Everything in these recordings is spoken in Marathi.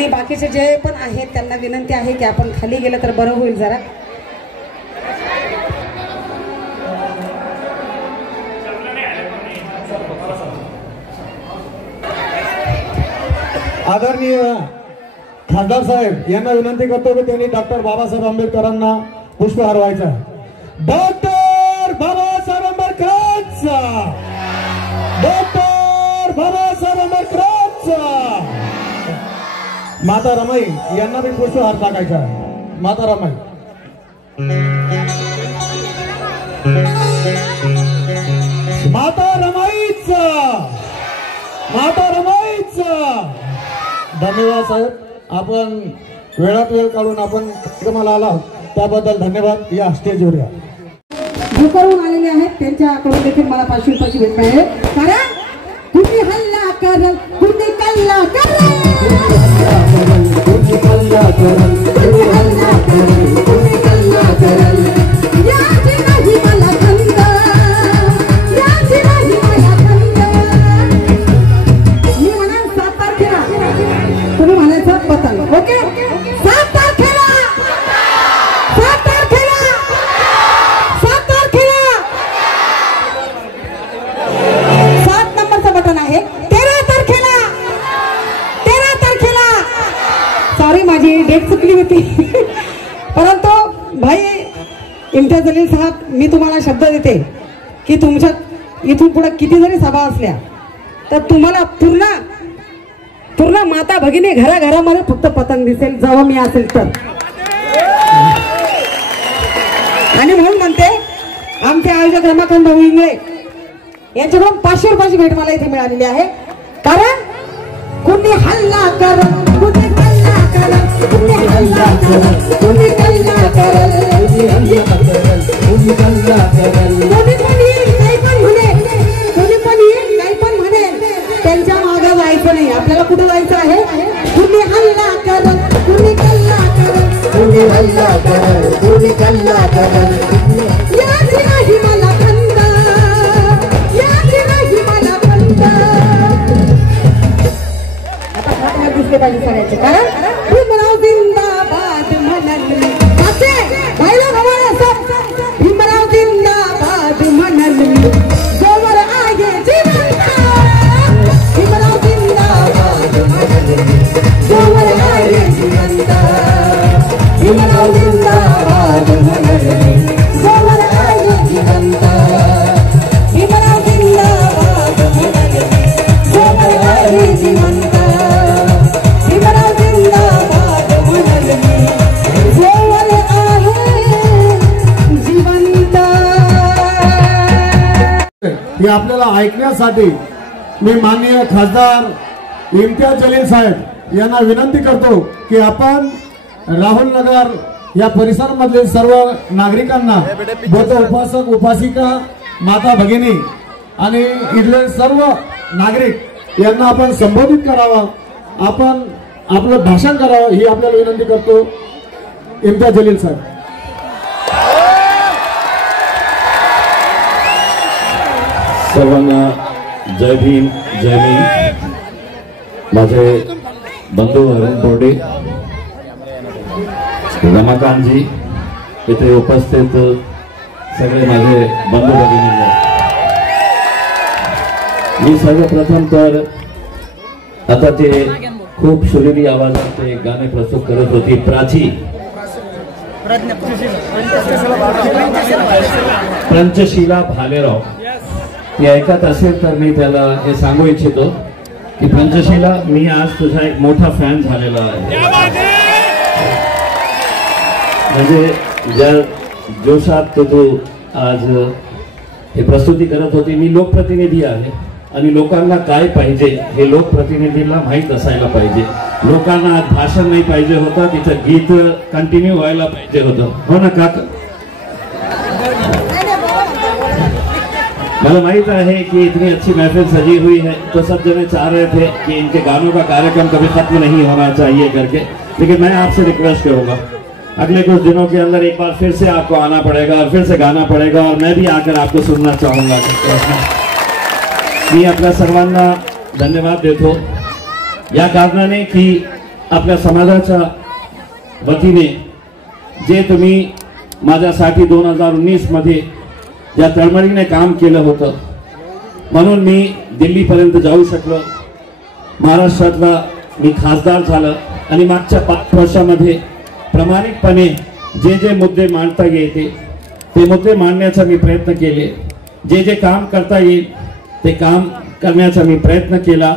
आणि बाकीचे जे पण आहेत त्यांना विनंती आहे की आपण खाली गेलं तर बरं होईल जरा. आदरणीय खासदार साहेब यांना विनंती करतो की त्यांनी डॉक्टर बाबासाहेब आंबेडकरांना पुष्पहार व्हायचा. डॉक्टर बाबासाहेब आंबेडकरांचा, डॉक्टर बाबासाहेब आंबेडकरांचा. माता रमाई यांना भी पुष्पहार टाकायचा. माता रमाई, माता रमाईचा, माता रमाईचा. धन्यवाद साहेब, आपण वेळात वेळ काढून आपण कार्यक्रमाला आला त्याबद्दल धन्यवाद. या स्टेजवर या. जे करून आलेले आहेत त्यांच्याकडून देखील मला 500 रुपयाची भेट मिळेल. कारण कुणी हल्ला करल, कुणी कल्ला करल, कुणी कल्ला करल, कुणी हल्ला करल, कुणी कल्ला करल. याची नाही मला खंत, याची नाही मला खंत. मी म्हणा 7 तारखेला, तुम्ही म्हणायचं पतंग. ओके, 7 तारखेला, 7 तारखेला, 7 तारखेला 7 नंबरचं बटन आहे. 13 तारखेला, 13 तारखेला. सॉरी माझी डेट चुकली होती. परंतु भाई इम्तियाज जलील साहेब, मी तुम्हाला शब्द देते की तुमच्या इथून पुढे किती जरी सभा असल्या तर तुम्हाला पूर्ण पूर्ण माता भगिनी घराघरामध्ये फक्त पतंग दिसेल जेव्हा मी असेल तर. आणि म्हणून म्हणते आमचे आयोजक रमाकांत भाऊ इंगळे यांच्याकडून 500 रुपयाची भेट मला इथे मिळालेली आहे. कारण कुणी हल्ला कर, कुणी कल्ला कर, कुणी हल्ला कर, कुणी कल्ला कर, कुणी कल्ला कर. कोणी पण येईल काही पण म्हणे, कोणी पण येईल काही पण म्हणे, त्यांच्या मागे जायचं नाही. आपल्याला कुठे जायचं आहे? कुणी हल्ला कर, कुणी कल्ला कर, कुणी हल्ला कर, कुणी कल्ला कर. याची नाही मला खंत, याची नाही मला खंत. आता हात दिसले पाहिजे सगळ्याचे. कारण भीमराव जिंदाबाद म्हणाल असे पाहिलं हवं असं. भीमराव जिंदाबाद म्हणाल जोवर आहे जिवंत. भीमराव जिंदाबाद म्हणाल जोवर आहे जिवंत. भीमराव जिंदाबाद म्हणाल जोवर आहे जिवंत. भीमराव जिंदाबाद म्हणाल जोवर आहे जिवंत. भीमराव जिंदाबाद म्हणाल जोवर आहे जिवंत. हे आपल्याला ऐकण्यासाठी मी माननीय खासदार इम्तियाज जलील साहेब यांना विनंती करतो की आपण राहुल नगर या परिसरामधील सर्व नागरिकांना, बौद्ध उपासक उपासिका, माता भगिनी आणि इथले सर्व नागरिक यांना आपण संबोधित करावं, आपण आपलं भाषण करावं ही आपल्याला विनंती करतो. इम्तियाज जलील साहेब. सर्वांना जय भीम, जय भीम. माझे बंधू हरण बोर्डे, रमाकांतजी, इथे उपस्थित सगळे माझे बंधू भगिनी, मी सर्वप्रथम तर आता ते खूप सुरीली आवाजात ते गाणे प्रस्तुत करत होती प्राची पंचशीला भालेराव. ती ऐकत असेल तर मी त्याला हे सांगू इच्छितो की पंचशीला, मी आज तुझा एक मोठा फॅन झालेला आहे. म्हणजे ज्या जोशात तू आज हे प्रस्तुती करत होती. मी लोकप्रतिनिधी आहे आणि लोकांना काय पाहिजे हे लोकप्रतिनिधीला माहीत असायला पाहिजे. लोकांना आज भाषण नाही पाहिजे होतं, तिचं गीत कंटिन्यू व्हायला पाहिजे होतं. हो ना काका? मला माहित है कि इतनी अच्छी महफिल सजी हुई है तो सब जने चाह रहे थे कि इनके गानों का कार्यक्रम कभी खत्म नहीं होना चाहिए करके, लेकिन मैं आपसे रिक्वेस्ट करूंगा अगले कुछ दिनों के अंदर एक बार फिर से आपको आना पड़ेगा और फिर से गाना पड़ेगा और मैं भी आकर आपको सुनना चाहूंगा. मी आपल्या सर्वांना धन्यवाद देतो या कारणाने की आपल्या समाजाच्या वतीने जे तुम्ही माझ्यासाठी 2019 मध्ये ज्या तळमळीने काम केलं होतं, म्हणून मी दिल्लीपर्यंत जाऊ शकलो, महाराष्ट्रातला मी खासदार झालं आणि मागच्या 5 वर्षामध्ये प्रामाणिकपणे जे जे मुद्दे मांडता येते ते मुद्दे मांडण्याचा मी प्रयत्न केले, जे जे काम करता येईल ते काम करण्याचा मी प्रयत्न केला.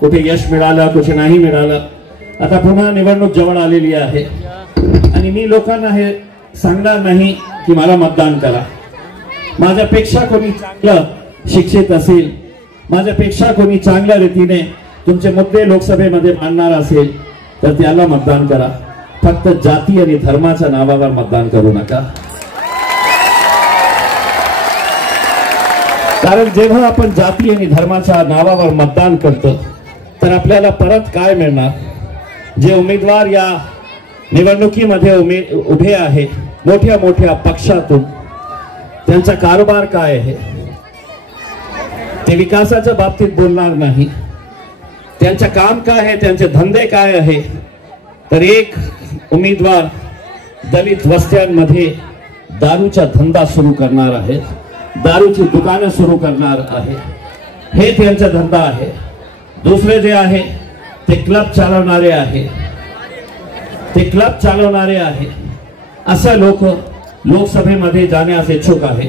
कुठे यश मिळालं, कुठे नाही मिळालं. आता पुन्हा निवडणूक जवळ आलेली आहे आणि मी लोकांना हे सांगणार नाही की मला मतदान करा. माझ्यापेक्षा कोणी चांगलं शिक्षित असेल, माझ्यापेक्षा कोणी चांगल्या रीतीने तुमचे मुद्दे लोकसभेमध्ये मांडणार असेल तर त्याला मतदान करा. फक्त जाती आणि धर्माच्या नावावर मतदान करू नका. कारण जेव्हा आपण जाती आणि धर्माच्या नावावर मतदान करतो तर आपल्याला परत काय मिळणार? जे उमेदवार या निवडणुकीमध्ये उभे आहे मोठ्या मोठ्या पक्षातून, त्यांचा कारोबार काय आहे? ते विकासाच्या बाबतीत बोलणार नाही. त्यांचं काम काय आहे, त्यांचे धंदे काय आहे? तर एक उमेदवार दलित वस्त्यांमध्ये दारूचा धंदा सुरू करणार आहे, दारूची दुकानं सुरू करणार आहे, हे त्यांचा धंदा आहे. दुसरे जे आहे ते क्लब चालवणारे आहे, ते क्लब चालवणारे आहे. असे लोक लोकसभेमध्ये जाण्यास इच्छुक आहे.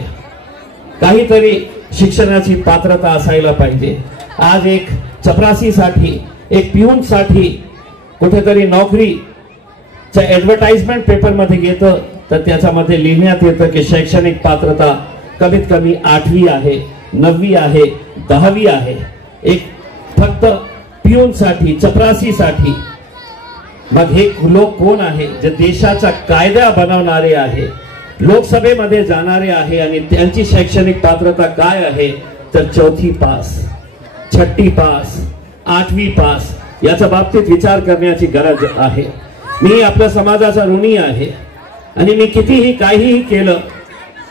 काहीतरी शिक्षणाची पात्रता असायला पाहिजे. आज एक चपरासीसाठी, एक पिऊनसाठी कुठेतरी नोकरीच्या ऍडव्हर्टाइजमेंट पेपरमध्ये येतं तर त्याच्यामध्ये लिहिण्यात येतं की शैक्षणिक पात्रता कमीत कमी 8वी आहे, 9वी आहे, 10वी आहे. एक फक्त पिऊनसाठी, चपरासीसाठी. मग हे लोक कोण आहे? जे देशाचा कायदा बनवणारे आहे, लोकसभेमध्ये जाणारे आहे आणि त्यांची शैक्षणिक पात्रता काय आहे? तर 4थी पास, 6ठी पास, 8वी पास. याच्या बाबतीत विचार करण्याची गरज आहे. मी आपल्या समाजाचा ऋणी आहे आणि मी कितीही काहीही केलं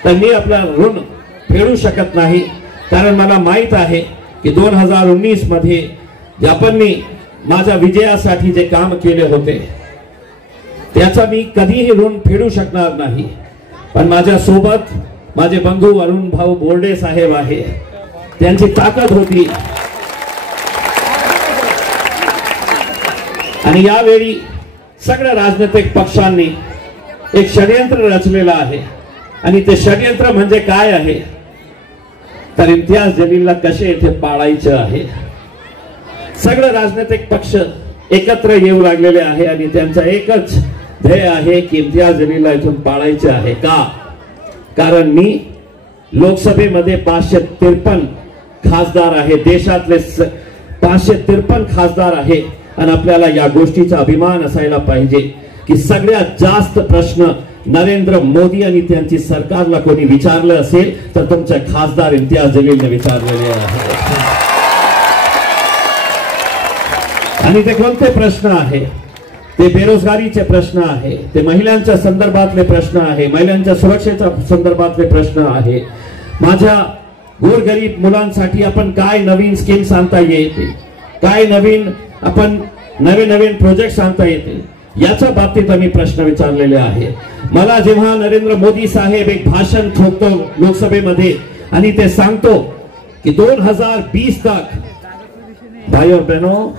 तर मी आपला ऋण फेडू शकत नाही. कारण मला माहित आहे की 2019 मध्ये आपण मी माझ्या विजयासाठी जे काम केले होते त्याचा मी कधीही ऋण फेडू शकणार नाही. पण माझ्या सोबत माझे बंधू अरुण भाऊ बोर्डे साहेब आहे, त्यांची ताकद होती. आणि यावेळी सगळ्या राजनैतिक पक्षांनी एक षडयंत्र रचलेलं आहे आणि ते षडयंत्र म्हणजे काय आहे? तर इम्तियाज जलीलला कसे येथे पाळायचे आहे. सगळे राजनैतिक पक्ष एकत्र येऊ लागलेले आहे आणि त्यांचा एकच ध्येय आहे की इम्तियाज जलीलला इथून पाळायचे आहे. का? कारण मी लोकसभेमध्ये 553 खासदार आहे, देशातले 553 खासदार आहे. आणि आपल्याला या गोष्टीचा अभिमान असायला पाहिजे की सगळ्यात जास्त प्रश्न नरेंद्र मोदी आणि त्यांची सरकारला कोणी विचारलं असेल तर तुमचे खासदार इम्तियाज जलीलने विचारलेले आहे. आणि ते कोणते प्रश्न आहे? ते बेरोजगारीचे प्रश्न आहे, ते महिलांच्या संदर्भातले प्रश्न आहे, महिलांच्या सुरक्षेच्या संदर्भातले प्रश्न आहे. माझ्या गोरगरीब मुलांसाठी आपण काय नवीन स्कीम्स आणता येते, काय नवीन आपण नवीन प्रोजेक्ट आणता येते, याच्या बाबतीत आम्ही प्रश्न विचारलेले आहे. मला जेव्हा नरेंद्र मोदी साहेब एक भाषण ठोकतो लोकसभेमध्ये आणि ते सांगतो की 2020 तक, भाई और बहनों,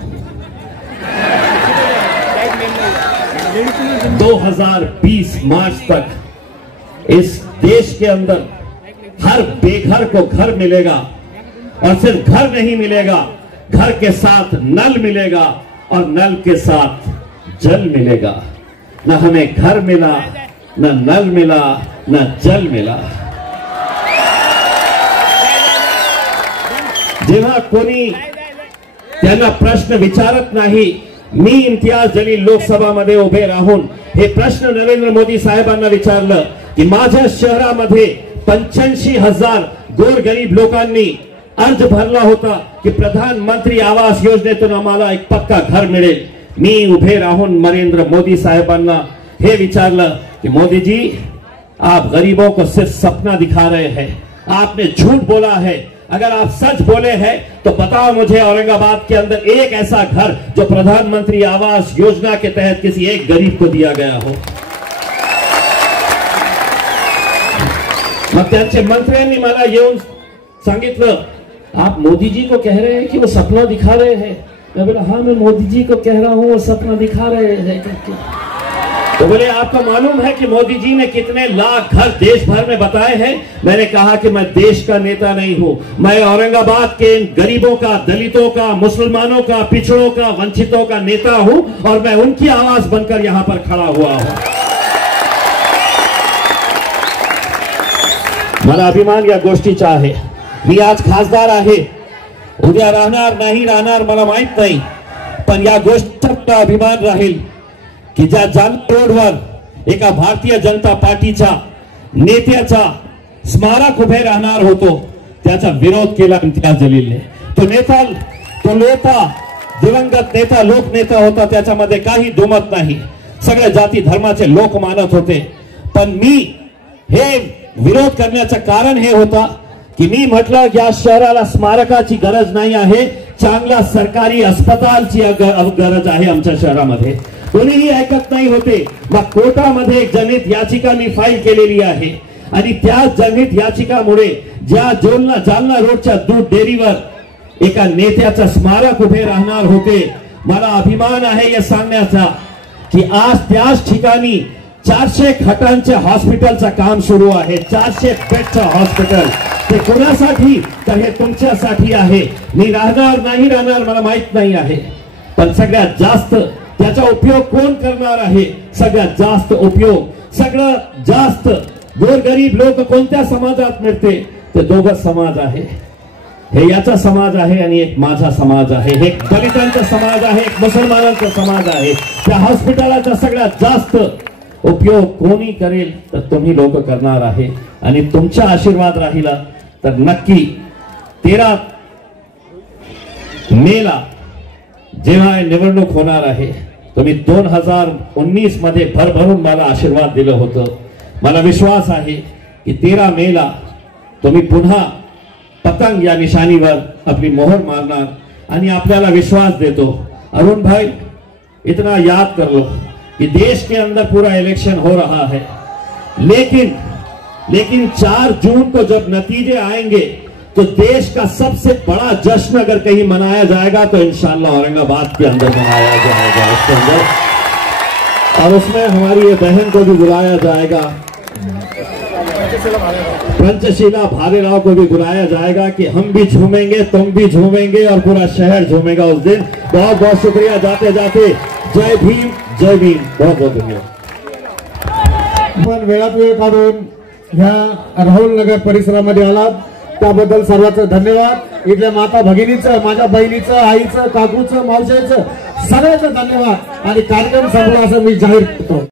2020 मार्च तक इस देश के अंदर हर बेघर को घर मिलेगा और सिर्फ घर नहीं मिलेगा, घर के साथ नल मिलेगा और नल के साथ जल मिलेगा. न हमें घर मिला, न नल मिला, न जल मिला. जेव्हा कोणी त्यांना प्रश्न विचारत नाही, मी इम्तियाज जलील लोकसभामध्ये उभे राहून हे प्रश्न नरेंद्र मोदी साहेबांना विचारलं की माझ्या शहरामध्ये 85,000 गोरगरीब लोकांनी अर्ज भरला होता की प्रधानमंत्री आवास योजनेतून आम्हाला एक पक्का घर मिळेल. मी उभे राहून नरेंद्र मोदी साहेबांना हे विचारलं कि मोदी जी, आप गरीबों को सिर्फ सपना दिखा रहे हैं, आपने झूठ बोला है, अगर आप सच बोले हैं तो बताओ मुझे औरंगाबाद के अंदर एक ऐसा घर जो प्रधानमंत्री आवास योजना के तहत किसी एक गरीब को दिया गया हो। मग त्यांचे मंत्र्यांनी मला येऊन सांगितलं, आप मोदी जी को कह रहे हैं कि वो सपना दिखा रहे हैं। मैं बोला हाँ, मैं मोदी जी को कह रहा हूं वो सपना दिखा रहे हैं करके। तो बोले आपको मालूम है कि मोदी जी ने कितने लाख घर देश भर में बताए हैं। मैंने कहा कि मैं देश का नेता नहीं हूं, मैं औरंगाबाद के गरीबों का, दलितों का, मुसलमानों का, पिछड़ों का, वंचितों का नेता हूं और मैं उनकी आवाज बनकर यहां पर खड़ा हुआ हूं। मला अभिमान या गोष्टीचा आहे। मी आज खासदार आहे, उद्या राहणार नाही राहणार मला माहित नाही, पण या गोष्टीचा अभिमान राहील की ज्या जालना रोडवर एका भारतीय जनता पार्टीच्या नेत्याचा स्मारक उभे राहणार होतो त्याचा विरोध केला इम्तियाज जलीलने। तो नेता दिवंगत नेता, लोकनेता होता, त्याच्यामध्ये काही दुमत नाही, सगळे जाती धर्माचे लोक मानत होते। पण मी हे विरोध करण्याचं कारण हे होता की मी म्हटलं या शहराला स्मारकाची गरज नाही आहे, चांगल्या सरकारी अस्पतालची गरज आहे आमच्या शहरामध्ये। कोणीही ऐकत नाही होते। मग कोर्टामध्ये एक जनहित याचिका मी फाईल केलेली आहे आणि त्या जनहित याचिकामुळे ज्या जालना रोडच्या दूध डेअरीवर एका नेत्याचं स्मारक उभे राहणार होते, मला अभिमान आहे या सांगण्याचा की आज त्याच ठिकाणी 400 खटांचे हॉस्पिटलचं काम सुरू आहे। 400 बेडचं हॉस्पिटल, ते कोणासाठी तर हे तुमच्यासाठी आहे। मी राहणार नाही राहणार मला माहित नाही आहे, पण सगळ्यात जास्त त्याचा उपयोग कोण करणार आहे? सगळ्यात जास्त उपयोग, सगळ्यात जास्त गोरगरीब लोक कोणत्या समाजात मिळते? ते दोघं समाज आहे, हे याचा समाज आहे आणि एक माझा समाज आहे, एक दलितांचा समाज आहे, एक मुसलमानांचा समाज आहे। त्या हॉस्पिटलाचा सगळ्यात जास्त उपयोग कोणी करेल तर तुम्ही लोक करणार आहे आणि तुमचा आशीर्वाद राहिला तर नक्की 13 मेला जेव्हा निवडणूक होणार आहे, तुम्ही 2019 मध्ये भरभरून मला आशीर्वाद दिलं होतं। मला विश्वास आहे की 13 मेला तुम्ही पुन्हा पतंग या निशाणीवर अपनी मोहर मारणार आणि आपल्याला विश्वास देतो। अरुण भाई, इतना याद कर लो कि देश के अंदर पूरा इलेक्शन हो रहा है, लेकिन 4 जून को जब नतीजे आएंगे तो देश का सबसे बड़ा जश्न अगर कहीं मनाया जाएगा तो इंशाअल्लाह औरंगाबाद के अंदर मनाया जाएगा उसके अंदर, और उसमें हमारी ये बहन को भी बुलाया जाएगा, पंचशीला भालेराव को भी बुलाया जाएगा कि हम भी झूमेंगे, तुम भी झूमेंगे और पूरा शहर झूमेगा उस दिन। बहुत बहुत शुक्रिया। जाते जाते जय भीम, जय भीम, बहुत बहुत धन्यवाद। पण वेळात वेळ काढून ह्या राहुल नगर परिसरामध्ये आलात त्याबद्दल सर्वांचं धन्यवाद। इथल्या माता भगिनीचं, माझ्या बहिणीचं, आईचं, काकूचं, मावशीचं सगळ्यांचं धन्यवाद आणि कार्यक्रम संपला असं मी जाहीर करतो।